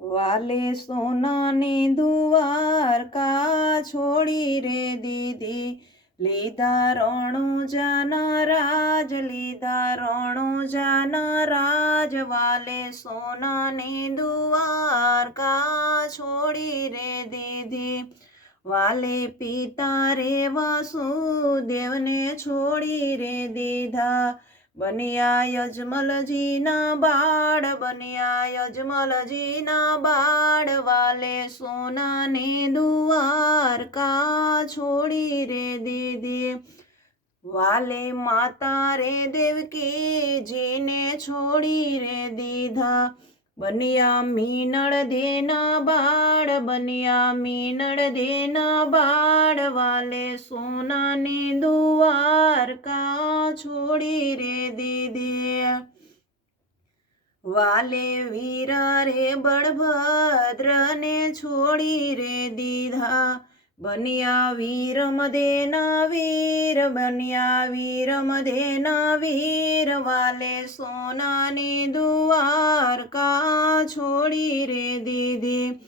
વાલે સોનાની દુવારકા છોડી રે દીધી લીધા રણુજાના રાજ, લીધા રણુજાના રાજ, વાલે સોનાની દુવારકા છોડી રે દીધી વાલે પિતા રે વાસુદેવને છોડી રે દીધા. બન્યા યજમલજીના બાળ, બન્યા યજમલજીના બાળ, વાલે સોનાની દુવારકા છોડી રે દીદી. વાલે માતા રે દેવકી જીને છોડી રે દીધા. બન્યા મીનળ દેના બાળ, બન્યા મીનળ દેના બાળ, વાલે સોનાની દ્વારકા છોડી રે દીદી. વાલે વીર રે બળભદ્રને છોડી રે દીધા. બન્યા વીર મદેના વીર, બન્યા વીર મદેના વીર. વાલે સોનાની દુવારકા છોડી રે દીધી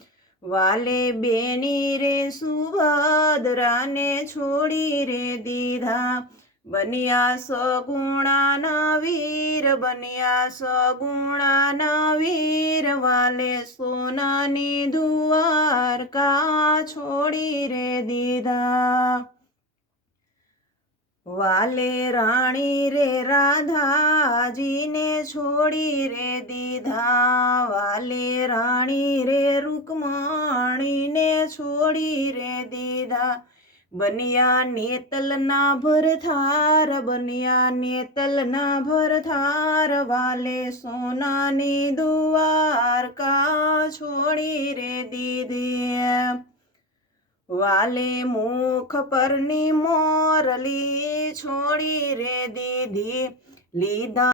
વાલે બેની રે સુભદ્રાને છોડી રે દીધા. બન્યા સગુણાના વીર, બન્યા સગુણાના વીર, વાલે સોનાની દ્વારકા છોડી રે દીધા. વાલે રાણી રે રાધાજીને છોડી રે દીધા. વાલે રાણી રે રૂકમણીને છોડી રે દીધા. બન્યા નેતલના ભરથાર બન્યા નેતલના ભરથાર વાલે સોનાની દ્વારકા છોડી રે દીધી. વાલે મુખ પરની મોરલી છોડી રે દીધી. લીધા